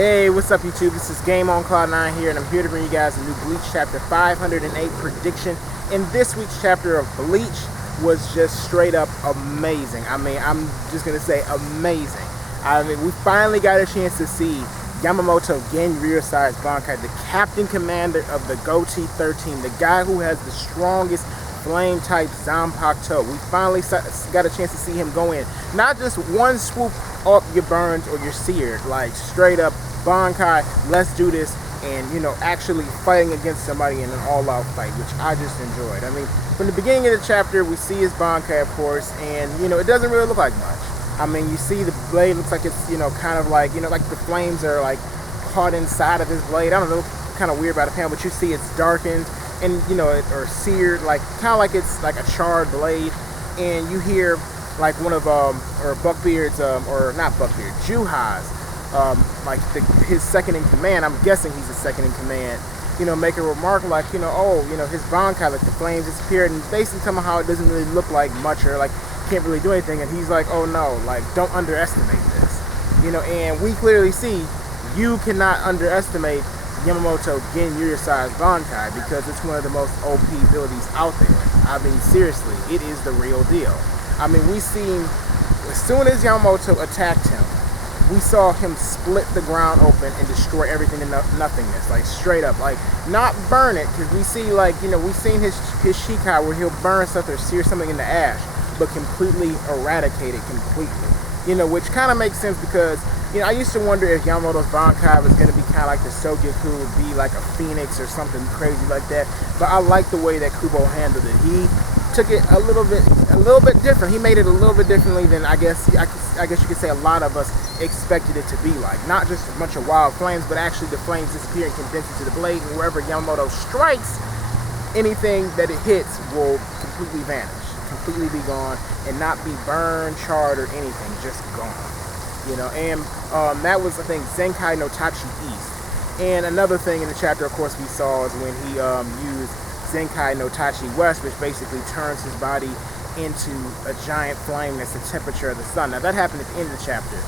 Hey, what's up YouTube? This is Game on Cloud9 here, and I'm here to bring you guys a new Bleach chapter 508 prediction. And this week's chapter of Bleach was just straight up amazing. I mean, I'm just gonna say amazing. I mean, we finally got a chance to see Yamamoto Genryusai's Bankai, the captain commander of the Goatee 13, the guy who has the strongest flame type Zanpakuto. We finally got a chance to see him go in. Not just one swoop up, you're burned or you're seared, like straight up Bankai, let's do this, and actually fighting against somebody in an all-out fight, which I just enjoyed. I mean, from the beginning of the chapter, we see his Bankai, of course, and it doesn't really look like much. I mean, you see the blade looks like it's kind of like like the flames are like caught inside of his blade. I don't know, kind of weird by the panel, but you see it's darkened and or seared, like kind of like it's like a charred blade, and you hear like one of or Buckbeard's or not Buckbeard, Juhai's like his second in command. I'm guessing he's the second in command. Make a remark like his Bankai, like the flames disappeared, and basically telling how it doesn't really look like much or like can't really do anything. And he's like, oh no, like don't underestimate this. And we clearly see you cannot underestimate Yamamoto Genryusai's Bankai because it's one of the most OP abilities out there. I mean, seriously, it is the real deal. I mean, we seen as soon as Yamamoto attacked him, we saw him split the ground open and destroy everything in nothingness, like straight up, like not burn it, because we see we've seen his Shikai where he'll burn stuff or sear something into ash, but completely eradicate it completely, which kind of makes sense because I used to wonder if Yamamoto's Bankai was going to be kind of like the Sogeku, would be like a phoenix or something crazy like that, but I like the way that Kubo handled it. He took it a little bit different. He made it a little bit differently than I guess you could say a lot of us expected it to be like. Not just a bunch of wild flames, but actually the flames disappear and condense into the blade, and wherever Yamamoto strikes, anything that it hits will completely vanish, completely be gone, and not be burned, charred, or anything, just gone. And that was, I think, Zenkai no Tachi East. And another thing in the chapter, of course, we saw is when he used Zenkai no Tachi West, which basically turns his body into a giant flame that's the temperature of the sun. Now that happened at the end of the chapter,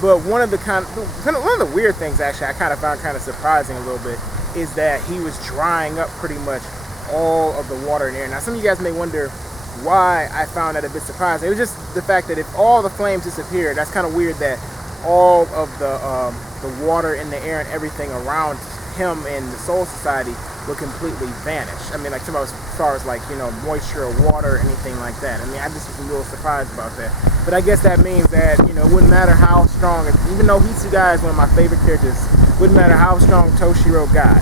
but one of the weird things actually I kind of found kind of surprising a little bit is that he was drying up pretty much all of the water in the air. Now some of you guys may wonder why I found that a bit surprising. It was just the fact that if all the flames disappeared, that's kind of weird that all of the water in the air and everything around him and the Soul Society would completely vanish. I mean, like as far as like moisture or water or anything like that. I mean, I just was a little surprised about that. But I guess that means that it wouldn't matter how strong, even though Hitsugai is one of my favorite characters, wouldn't matter how strong Toshiro got.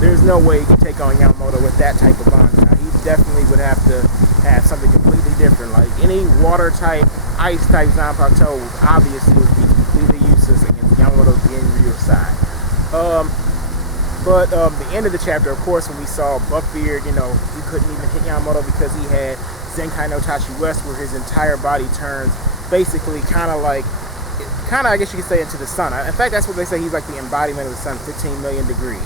There's no way you can take on Yamamoto with that type of Bankai. He definitely would have to have something completely different. Like any water type, ice type Zanpakuto obviously would be completely useless against Yamamoto Genryusai. But the end of the chapter, of course, when we saw Buckbeard, he couldn't even hit Yamamoto because he had Zenkai no Tachi West, where his entire body turns basically kind of I guess you could say into the sun. In fact, that's what they say, he's like the embodiment of the sun, 15 million degrees.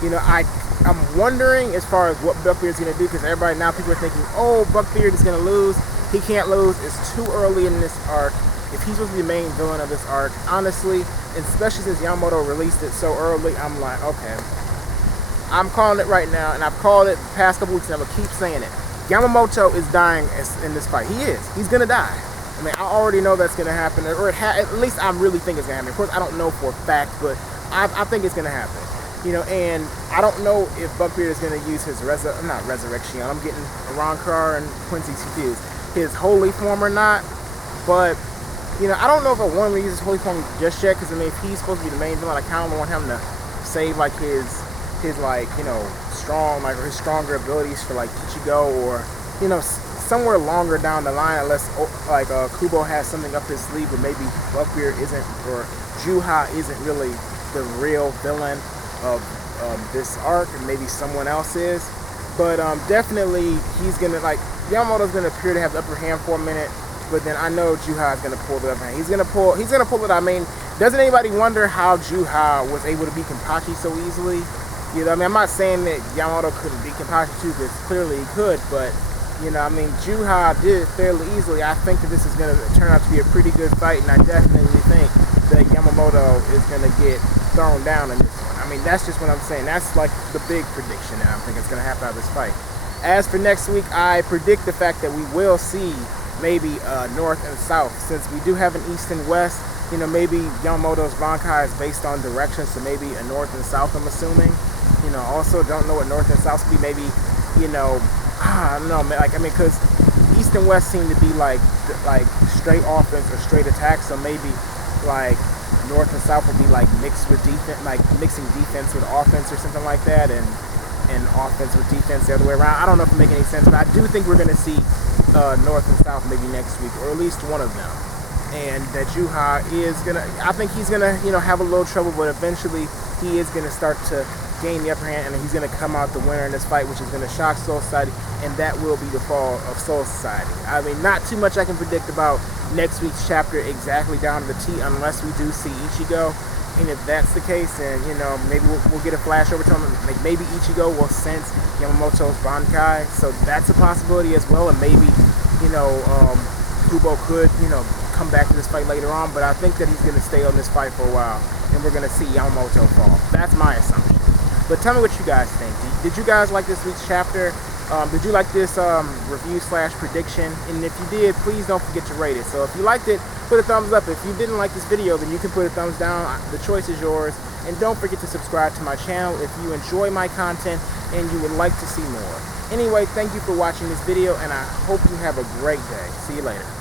I'm wondering as far as what Buckbeard's going to do, because everybody now, people are thinking, oh, Buckbeard is going to lose. He can't lose. It's too early in this arc. If he's supposed to be the main villain of this arc, honestly, especially since Yamamoto released it so early, I'm like, okay. I'm calling it right now, and I've called it the past couple weeks, and I'm going to keep saying it. Yamamoto is dying in this fight. He is. He's going to die. I mean, I already know that's going to happen, or at least I really think it's going to happen. Of course, I don't know for a fact, but I think it's going to happen. And I don't know if Buckbeard is going to use his resurrection. I'm getting Rancor and Quincy confused. His holy form or not, but I don't know if I want him to use his holy form just yet, because I mean, if he's supposed to be the main villain, I kind of want him to save like his like strong, like, or his stronger abilities for like Ichigo, or somewhere longer down the line, unless like Kubo has something up his sleeve, but maybe Buckbeard isn't, or Juhai isn't really the real villain of this arc, and maybe someone else is. But definitely he's gonna, like, Yamamoto's gonna appear to have the upper hand for a minute, but then I know Juhai's gonna pull the upper hand. He's gonna pull it. I mean, doesn't anybody wonder how Juhai was able to beat Kenpachi so easily? I mean, I'm not saying that Yamamoto couldn't beat Kenpachi too, because clearly he could, but I mean, Juhai did it fairly easily. I think that this is gonna turn out to be a pretty good fight, and I definitely think that Yamamoto is going to get thrown down in this one. I mean, that's just what I'm saying. That's like the big prediction that I'm thinking is going to happen out of this fight. As for next week, I predict the fact that we will see maybe north and south. Since we do have an east and west, you know, maybe Yamamoto's Zenkai is based on direction, so maybe a north and south, I'm assuming. You know, also don't know what north and south would be. Maybe, you know, I don't know, like, I mean, because east and west seem to be like straight offense or straight attack, so maybe like north and south would be like mixed with defense, like mixing defense with offense or something like that, and offense with defense the other way around. I don't know if it makes any sense, but I do think we're going to see north and south maybe next week, or at least one of them. And that Juha is gonna, I think he's gonna, you know, have a little trouble, but eventually he is gonna start to gain the upper hand, and he's gonna come out the winner in this fight, which is gonna shock Soul Society, and that will be the fall of Soul Society. I mean, not too much I can predict about next week's chapter exactly down to the T, unless we do see Ichigo. And if that's the case, then, you know, maybe we'll get a flash over to him. Like, maybe Ichigo will sense Yamamoto's Zenkai, so that's a possibility as well. And maybe, you know, Kubo could, you know, come back to this fight later on. But I think that he's going to stay on this fight for a while, and we're going to see Yamamoto fall. That's my assumption. But tell me what you guys think. Did you guys like this week's chapter? Did you like this review / prediction? And if you did, please don't forget to rate it. So if you liked it, put a thumbs up. If you didn't like this video, then you can put a thumbs down. The choice is yours. And don't forget to subscribe to my channel if you enjoy my content and you would like to see more. Anyway, thank you for watching this video, and I hope you have a great day. See you later.